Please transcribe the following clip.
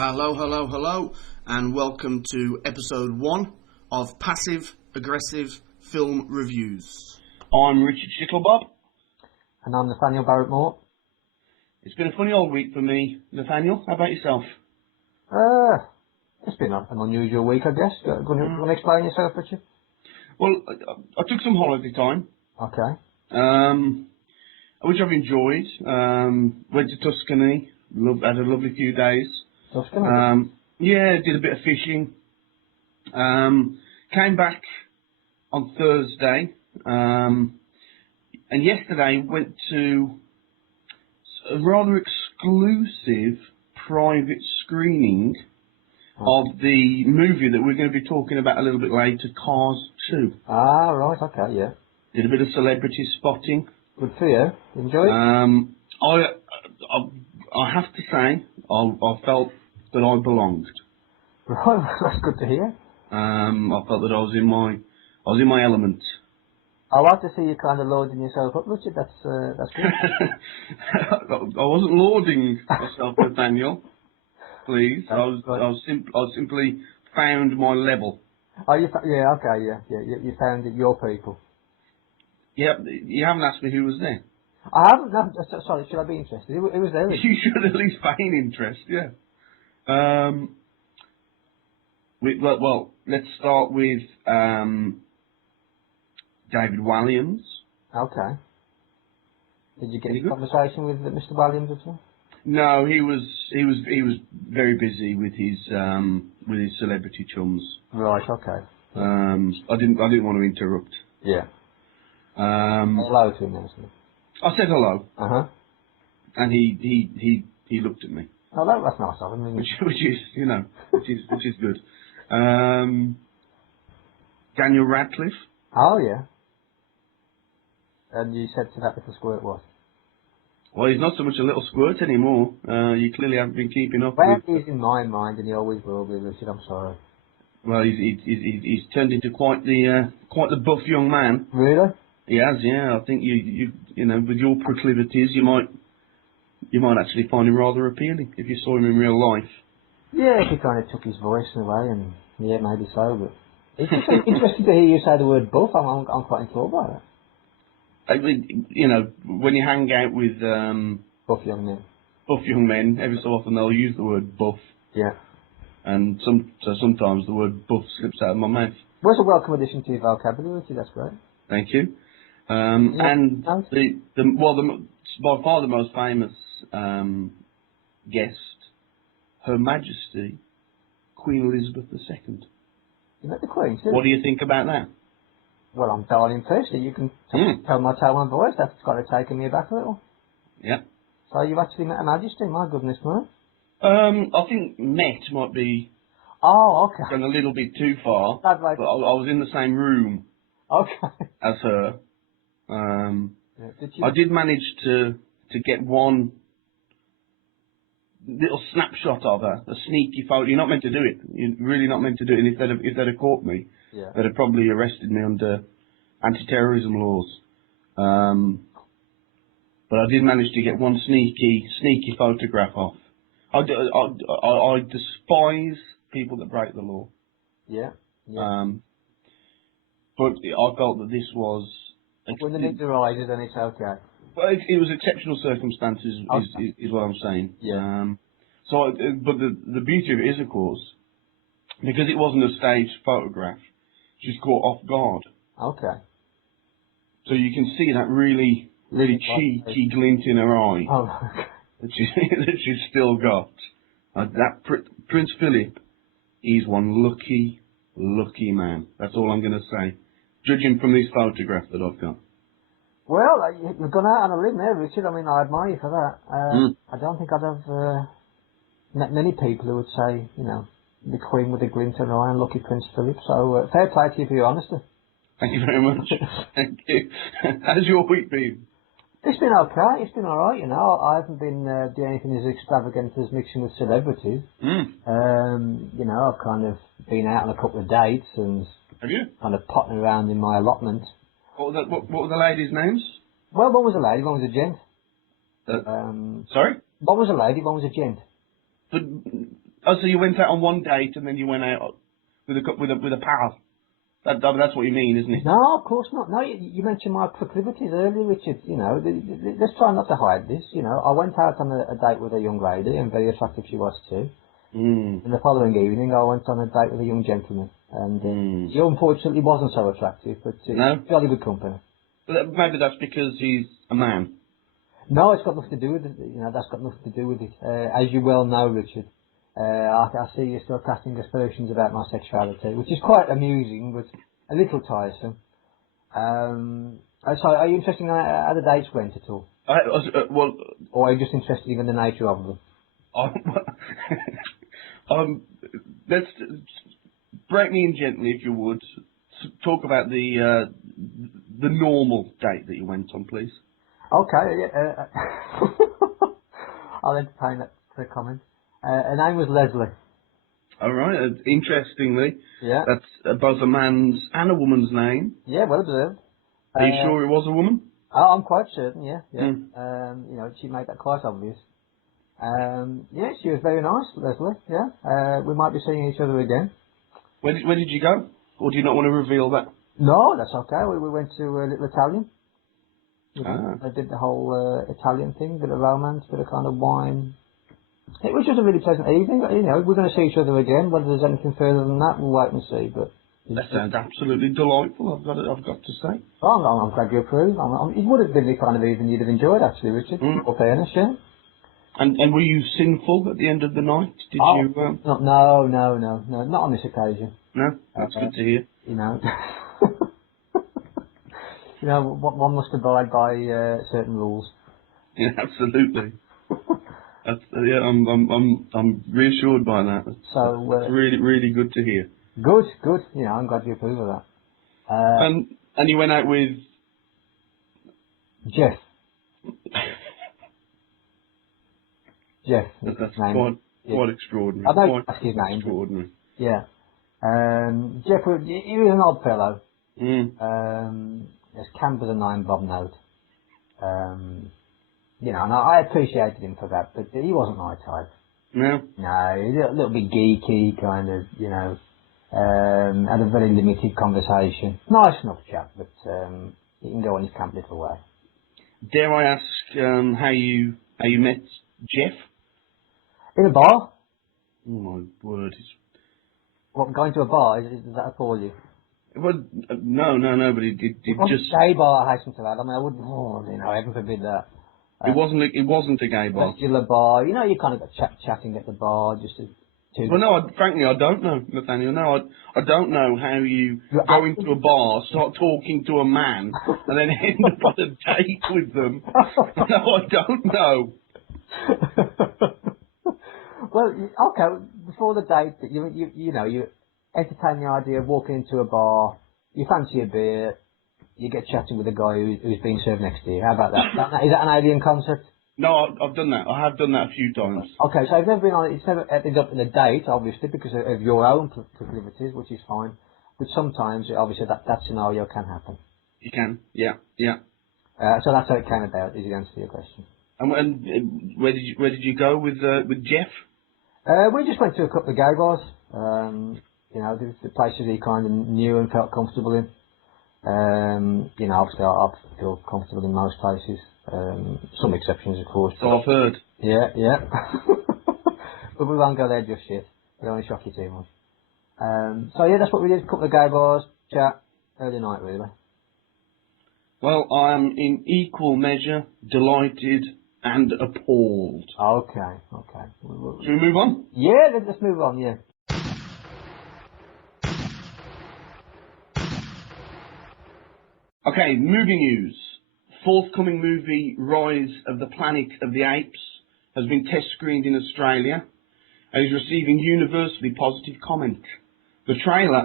Hello, hello, hello, and welcome to episode 1 of Passive Aggressive Film Reviews. I'm Richard Shittlebob. And I'm Nathaniel Barrett Moore. It's been a funny old week for me, Nathaniel. How about yourself? It's been an unusual week, I guess. You want to explain yourself, Richard? Well, I took some holiday time. Okay. Which I've enjoyed. Went to Tuscany. Had a lovely few days. Tuscany? Yeah, did a bit of fishing. Came back on Thursday. And yesterday went to a rather exclusive private screening of the movie that we're going to be talking about a little bit later, Cars 2. Ah, right, okay, yeah. Did a bit of celebrity spotting. Good for you. Enjoy it? I have to say, I felt that I belonged. Right, that's good to hear. I felt that I was in my element. I like to see you kind of loading yourself up, Richard. That's good. I wasn't lauding myself, Nathaniel. Please, I simply found my level. Oh, yeah, okay, yeah. You found it, your people. Yeah, you haven't asked me who was there. I haven't. No, sorry, should I be interested? It was there. You should at least feign interest. Yeah. Well, let's start with David Walliams. Okay. Did you get a conversation with Mr. Williams at all? No, he was very busy with his celebrity chums. Right. Okay. I didn't want to interrupt. Yeah. Hello to him, isn't it? I said hello. And he looked at me. Oh, that's nice of him. Which is good. Daniel Radcliffe. Oh yeah. And you said to that little squirt was? Well, he's not so much a little squirt anymore. You clearly haven't been keeping up. Well, he's in my mind, and he always will be, Richard. I'm sorry. Well, he's turned into quite the buff young man. Really? He has, yeah. I think you know, with your proclivities, you might actually find him rather appealing if you saw him in real life. Yeah, if he kind of took his voice away, and yeah, maybe so. But it's interesting to hear you say the word buff. I'm quite enthralled by that. You know, when you hang out with buff young men. Buff young men, every so often they'll use the word buff. Yeah. And sometimes the word buff slips out of my mouth. Well, it's a welcome addition to your vocabulary, Richard. That's great. Thank you. And by far the most famous guest, Her Majesty Queen Elizabeth II. You met the Queen, too? What do you think about that? Well, I'm darn impressed. You can tell my tone and voice. That's got to take me aback a little. Yeah. So you actually met Her Majesty? My goodness, man. I think met might be going a little bit too far. But I was in the same room as her. I did manage to get one little snapshot of her, a sneaky photo. You're not meant to do it. You're really not meant to do it. And if they'd have caught me, they'd have probably arrested me under anti-terrorism laws. But I did manage to get one sneaky photograph off. I despise people that break the law. Yeah. But I felt that this was... When the need arises, then it's okay. Well, it was exceptional circumstances, is what I'm saying. Yeah. But the beauty of it is, of course, because it wasn't a staged photograph, she's caught off guard. Okay. So you can see that really cheeky glint in her eye that she's still got. Prince Philip, he's one lucky man. That's all I'm going to say. Judging from this photograph that I've got. Well, you've gone out on a limb there, Richard. I mean, I admire you for that. I don't think I'd have met many people who would say, you know, the Queen with a glint in her eye and lucky Prince Philip. So, fair play to you for your honesty. Thank you very much. Thank you. How's your week been? It's been okay. It's been alright, you know. I haven't been doing anything as extravagant as mixing with celebrities. You know, I've kind of been out on a couple of dates and have you? Kind of potting around in my allotment. What were the ladies' names? Well, one was a lady, one was a gent. Sorry? One was a lady, one was a gent. But Oh, so you went out on one date and then you went out with a pal. That's what you mean, isn't it? No, of course not. No, you mentioned my proclivities earlier, Richard. You know, let's try not to hide this. You know, I went out on a date with a young lady, and very attractive she was too. Mm. And the following evening, I went on a date with a young gentleman, and he unfortunately wasn't so attractive, but No? jolly good company. Maybe that's because he's a man. No, it's got nothing to do with it. You know, that's got nothing to do with it. As you well know, Richard, I see you still casting aspersions about my sexuality, which is quite amusing, but a little tiresome. So, are you interested in how the dates went at all? Well, Or are you just interested in the nature of them? Let's break me in gently, if you would. Talk about the normal date that you went on, please. Okay, I'll entertain that comment. Her name was Leslie. All right. Interestingly, Yeah. that's both a man's and a woman's name. Yeah, well observed. Are you sure it was a woman? Oh, I'm quite certain, yeah. Mm. You know, she made that quite obvious. Yeah, she was very nice, Leslie, yeah. We might be seeing each other again. Where did you go? Or do you not want to reveal that? No, that's okay. We went to Little Italian. Ah. I did the whole Italian thing, bit of romance, bit of kind of wine. It was just a really pleasant evening. You know, we're going to see each other again. Whether there's anything further than that, we'll wait and see. But That sounds absolutely delightful. I've got to say. oh, I'm glad you approve. It would have been the kind of evening you'd have enjoyed, actually, Richard. For fairness, yeah. And were you sinful at the end of the night? Did you? No, not on this occasion. No, that's good to hear. You know, you know, one must abide by certain rules. Yeah, absolutely. Yeah, I'm reassured by that. It's really good to hear. Good. You know, I'm glad you approve of that. And you went out with Jeff. Jeff. That's quite extraordinary. I don't ask his name. Extraordinary. Yeah. Jeff, he was an odd fellow. As camp as a 9-bob note. You know, and I appreciated him for that, but he wasn't my type. No? No, he was a little bit geeky, kind of, you know, had a very limited conversation. Nice enough chap, but he can go on his camp little way. Dare I ask how you met Jeff? In a bar. Oh my word! What, going to a bar, does that appall you? Well, no, but it just... a gay bar, I hasten to add. I mean, I wouldn't, you know, heaven forbid that. It wasn't a gay bar. Regular bar, you know, you kind of got chatting at the bar, just to... Well, no, frankly, I don't know, Nathaniel. No, I don't know how you go into a bar, start talking to a man, and then end up on a date with them. No, I don't know. Well, okay, before the date, you know, you entertain the idea of walking into a bar, you fancy a beer, you get chatting with a guy who's being served next to you. How about that? Is that an alien concept? No, I've done that. I have done that a few times. Okay, so I've never been on it. It's never ended up in a date, obviously, because of your own proclivities, which is fine. But sometimes, obviously, that scenario can happen. You can, yeah. So that's how it came about, is the answer to your question. And where did you go with Jeff? We just went to a couple of gay bars. You know, the places he kind of knew and felt comfortable in. You know, obviously I feel comfortable in most places. Some exceptions, of course. So I've heard. Yeah. But we won't go there just yet. It'll only shock you too much. So yeah, that's what we did. A couple of gay bars, chat, early night really. Well, I am in equal measure delighted and appalled. Okay. Should we move on? Yeah, let's move on, yeah. Okay, movie news. Forthcoming movie Rise of the Planet of the Apes has been test screened in Australia and is receiving universally positive comment. The trailer